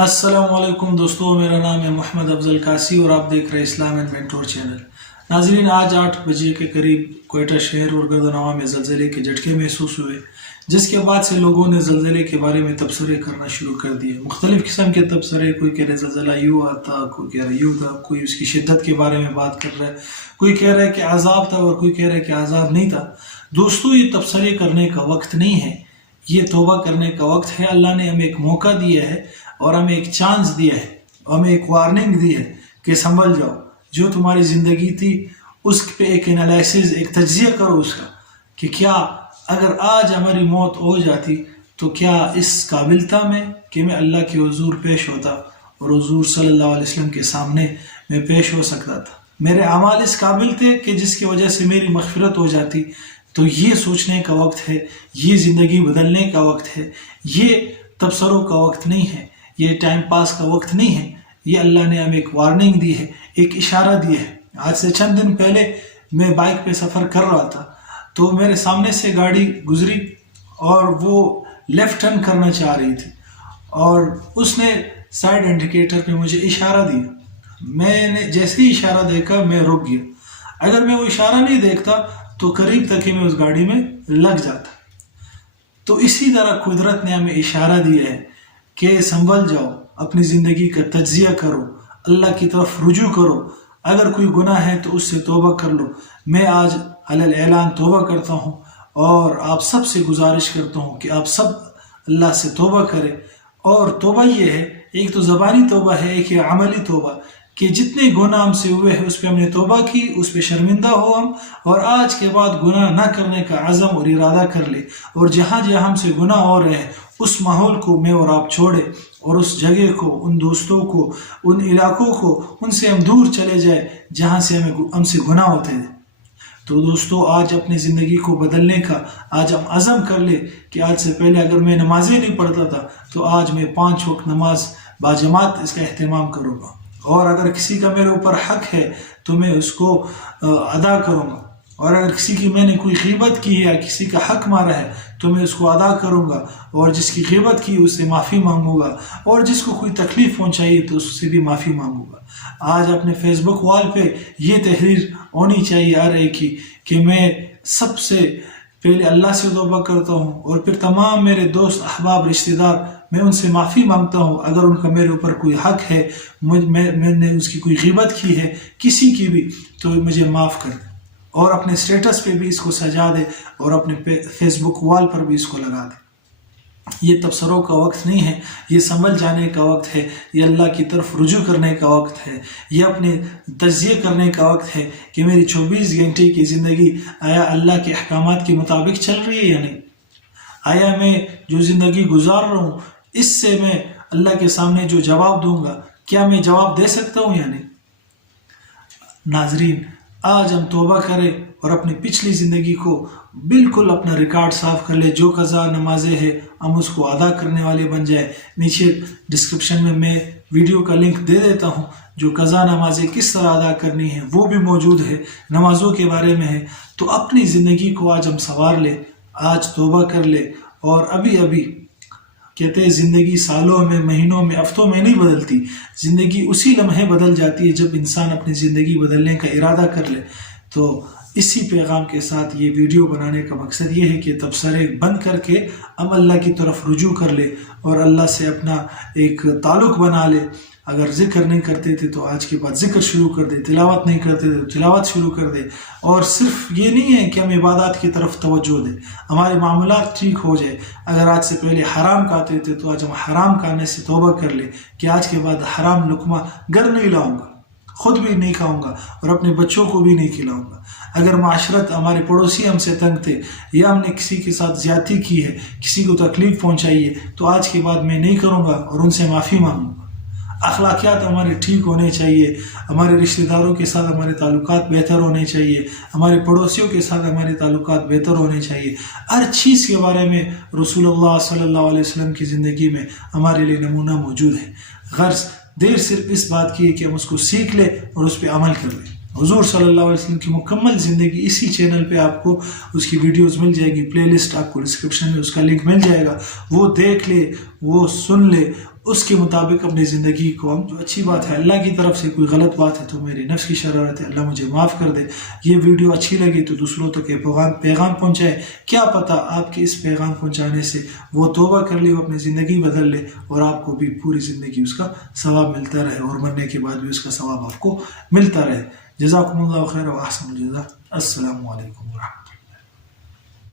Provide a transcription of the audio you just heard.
अस्सलाम वालेकुम दोस्तों, मेरा नाम है मोहम्मद अफजल कासी और आप देख रहे हैं इस्लाम एंड मेंटोर चैनल। नाजरीन, आज 8 बजे के करीब कोयटा शहर और गर्दनवा में ज़लज़ले के झटके महसूस हुए, जिसके बाद से लोगों ने ज़लज़ले के बारे में तबसरे करना शुरू कर दिए। मुख्तलिफ़ किस्म के तबसरे, कोई कह रहे ज़लज़ला यूँ आता, कोई कह रहा यूँ था, कोई उसकी शिद्दत के बारे में बात कर रहा है, कोई कह रहा है कि अज़ाब था और कोई कह रहा है कि अज़ाब नहीं था। दोस्तों, ये तबसरे करने का वक्त नहीं है, ये तौबा करने का वक्त है। अल्लाह ने हमें एक मौका दिया है और हमें एक चांस दिया है, हमें एक वार्निंग दी है कि संभल जाओ। जो तुम्हारी ज़िंदगी थी उस पे एक एनालिसिस, एक तज्जिया करो उसका कि क्या अगर आज हमारी मौत हो जाती तो क्या इस काबिल था मैं कि मैं अल्लाह के हुजूर पेश होता और हुजूर सल्लल्लाहु अलैहि वसल्लम के सामने मैं पेश हो सकता था। मेरे अमाल इस काबिल थे कि जिसकी वजह से मेरी मग़फ़िरत हो जाती। तो ये सोचने का वक्त है, ये ज़िंदगी बदलने का वक्त है, ये तबसरों का वक्त नहीं है, ये टाइम पास का वक्त नहीं है। ये अल्लाह ने हमें एक वार्निंग दी है, एक इशारा दिया है। आज से चंद दिन पहले मैं बाइक पे सफ़र कर रहा था तो मेरे सामने से गाड़ी गुजरी और वो लेफ़्ट टर्न करना चाह रही थी और उसने साइड इंडिकेटर पे मुझे इशारा दिया। मैंने जैसे ही इशारा देखा मैं रुक गया। अगर मैं वो इशारा नहीं देखता तो करीब तक ही मैं उस गाड़ी में लग जाता। तो इसी तरह कुदरत ने हमें इशारा दिया है कि संभल जाओ, अपनी ज़िंदगी का तज्जिया करो, अल्लाह की तरफ रुजू करो। अगर कोई गुनाह है तो उससे तौबा कर लो। मैं आज अलल ऐलान तौबा करता हूँ और आप सब से गुजारिश करता हूँ कि आप सब अल्लाह से तौबा करें। और तौबा ये है, एक तो ज़बानी तौबा है, एक ये अमली तौबा कि जितने गुनाह हमसे हुए हैं उस पर हमने तौबा की, उस पर शर्मिंदा हो हम, और आज के बाद गुनाह ना करने का अज़म और इरादा कर ले। और जहाँ जहाँ हमसे गुनाह हो रहे हैं उस माहौल को मैं और आप छोड़े और उस जगह को, उन दोस्तों को, उन इलाकों को, उनसे हम दूर चले जाए जहाँ से हमसे गुनाह होते थे। तो दोस्तों, आज अपनी ज़िंदगी को बदलने का आज हम अज़म कर ले कि आज से पहले अगर मैं नमाज़ें नहीं पढ़ता था तो आज मैं 5 वक्त नमाज बाजमात इसका अहतमाम करूँगा। और अगर किसी का मेरे ऊपर हक है तो मैं उसको अदा करूँगा। और अगर किसी की मैंने कोई ग़ीबत की है या किसी का हक मारा है तो मैं उसको अदा करूँगा। और जिसकी ग़ीबत की उससे माफ़ी मांगूँगा और जिसको कोई तकलीफ़ पहुँचाई तो उससे भी माफ़ी मांगूँगा। आज अपने फेसबुक वॉल पे ये तहरीर होनी चाहिए हर एक की कि मैं सबसे पहले अल्लाह से तौबा करता हूँ और फिर तमाम मेरे दोस्त, अहबाब, रिश्तेदार, मैं उनसे माफ़ी मांगता हूँ। अगर उनका मेरे ऊपर कोई हक है, मैंने उसकी कोई ग़ीबत की है किसी की भी, तो मुझे माफ़ कर दे। और अपने स्टेटस पे भी इसको सजा दे और अपने फेसबुक वॉल पर भी इसको लगा दे। ये तबसरों का वक्त नहीं है, ये संभल जाने का वक्त है, ये अल्लाह की तरफ रुजू करने का वक्त है, ये अपने तज्जिए करने का वक्त है कि मेरी 24 घंटे की ज़िंदगी आया अल्लाह के अहकामात के मुताबिक चल रही है या नहीं। आया मैं जो ज़िंदगी गुजार रहा हूँ इससे मैं अल्लाह के सामने जो जवाब दूंगा, क्या मैं जवाब दे सकता हूँ या नहीं। नाजरीन, आज हम तौबा करें और अपनी पिछली ज़िंदगी को बिल्कुल अपना रिकॉर्ड साफ़ कर ले। जो कज़ा नमाजें हैं हम उसको अदा करने वाले बन जाए। नीचे डिस्क्रिप्शन में मैं वीडियो का लिंक दे देता हूँ, जो कज़ा नमाजें किस तरह अदा करनी है वो भी मौजूद है, नमाज़ों के बारे में है। तो अपनी ज़िंदगी को आज हम संवार ले, आज तौबा कर ले। और अभी अभी कहते हैं ज़िंदगी सालों में, महीनों में, हफ्तों में नहीं बदलती, ज़िंदगी उसी लम्हे बदल जाती है जब इंसान अपनी ज़िंदगी बदलने का इरादा कर ले। तो इसी पैगाम के साथ ये वीडियो बनाने का मकसद ये है कि तबसरे बंद करके हम अल्लाह की तरफ रुजू कर ले और अल्लाह से अपना एक ताल्लुक़ बना ले। अगर ज़िक्र नहीं करते थे तो आज के बाद ज़िक्र शुरू कर दे, तिलावत नहीं करते थे तो तिलावत शुरू कर दे। और सिर्फ ये नहीं है कि हम इबादत की तरफ तवज्जो दें, हमारे मामलात ठीक हो जाए। अगर आज से पहले हराम खाते थे तो आज हम हराम खाने से तौबा कर ले कि आज के बाद हराम लुक़मा घर नहीं लाऊंगा, ख़ुद भी नहीं खाऊंगा और अपने बच्चों को भी नहीं खिलाऊंगा। अगर माशरत, हमारे पड़ोसी हमसे तंग थे या हमने किसी के साथ ज़्यादती की है, किसी को तकलीफ़ पहुँचाई है, तो आज के बाद मैं नहीं करूँगा और उनसे माफ़ी मांगूंगा। अखलाकियात हमारे ठीक होने चाहिए, हमारे रिश्तेदारों के साथ हमारे ताल्लुकात बेहतर होने चाहिए, हमारे पड़ोसियों के साथ हमारे ताल्लुकात बेहतर होने चाहिए। हर चीज़ के बारे में रसूलुल्लाह सल्लल्लाहु अलैहि वसल्लम की ज़िंदगी में हमारे लिए नमूना मौजूद है। गर्ज़ देर सिर्फ इस बात की है कि हम उसको सीख ले और उस पर अमल कर लें। हुजूर सल्लल्लाहु अलैहि वसल्लम की मुकम्मल ज़िंदगी इसी चैनल पे आपको उसकी वीडियोस मिल जाएगी, प्लेलिस्ट आपको डिस्क्रिप्शन में उसका लिंक मिल जाएगा। वो देख ले, वो सुन ले اس کے مطابق اپنی زندگی کو ہم جو اچھی بات ہے اللہ کی طرف سے کوئی غلط بات ہے تو میری نفس کی شرارت ہے اللہ مجھے معاف کر دے. یہ ویڈیو اچھی لگی تو دوسروں تک یہ پیغام پہنچائے. کیا پتہ آپ کے اس پیغام پہنچانے سے وہ توبہ کر لے, وہ اپنی زندگی بدل لے اور آپ کو بھی پوری زندگی اس کا ثواب ملتا رہے اور مرنے کے بعد بھی اس کا ثواب آپ کو ملتا رہے. جزاکم اللہ خیر و احسن الجزاء. السلام علیکم ورحمۃ اللہ.